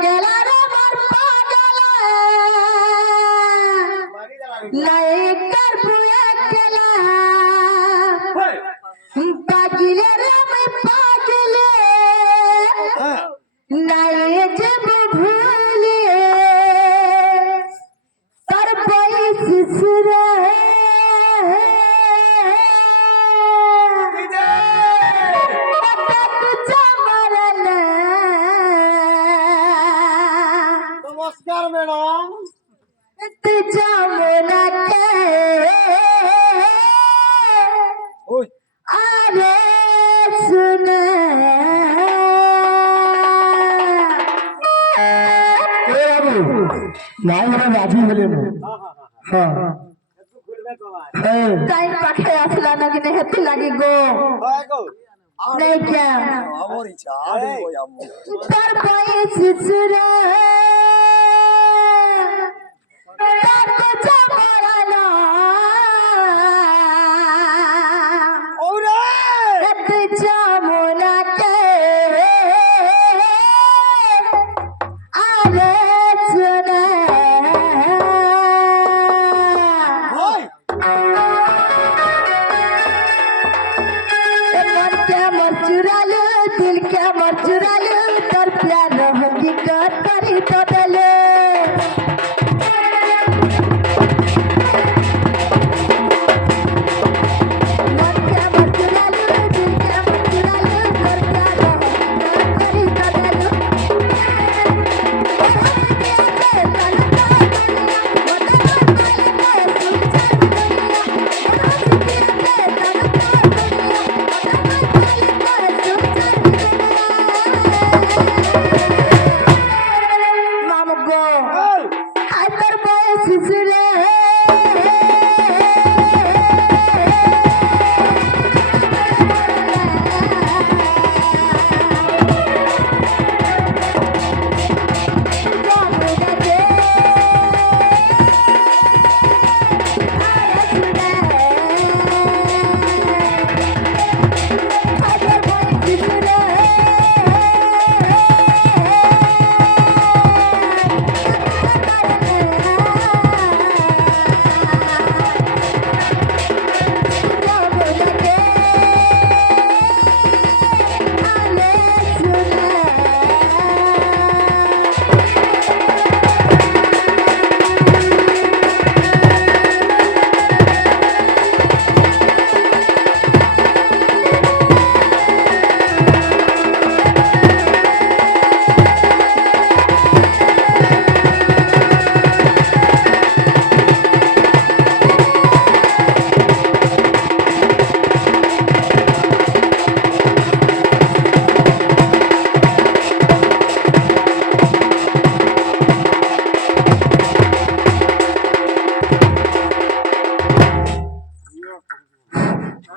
गेला रे मोर पागला नहीं कर बुआ केला पागिले रे मैं पागले नहीं जब भूले तर पैसुरा नमस्कार मैडम तुझा मोला के अरे सुन राजी हले हाँ टाइम पाखे असला नगने हेती लगी गो नहीं क्या तर पैसुरा दिल क्या मचुरालू तर प्यार हकीकत करी तो दले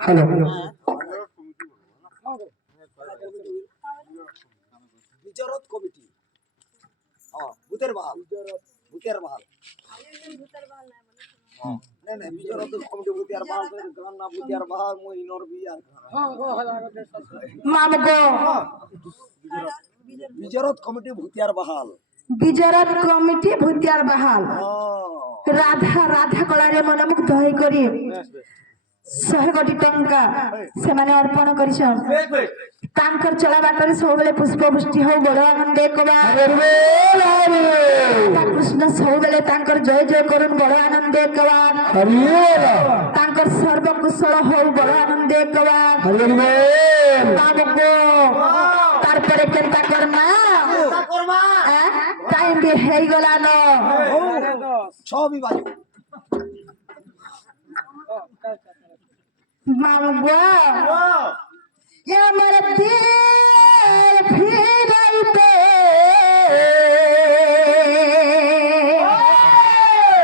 हेलो विचारत कमिटी भूतेर बहाल नहीं विचारत कमिटी भूतेर बहाल गान ना भूतेर बहाल मो इनर बियार मामगो विचारत कमिटी भूतेर बहाल विचारत कमिटी भूतियार बहाल राधा राधा कलारे मनमुग्ध होई करी 100 कोटी टंका से माने अर्पण करिसन तांकर चला बाटरे सबले पुष्प वृष्टि हो बड़ आनंद एकबा कृष्ण सबले तांकर जय जय करून बड़ आनंद एकबा तांकर सर्व कुशल हो बड़ आनंद एकबा बाबू तार परे केनता करमा टाइम भी हेई गला न 6 भी बाजू मामगो ये मर दिल फिर पे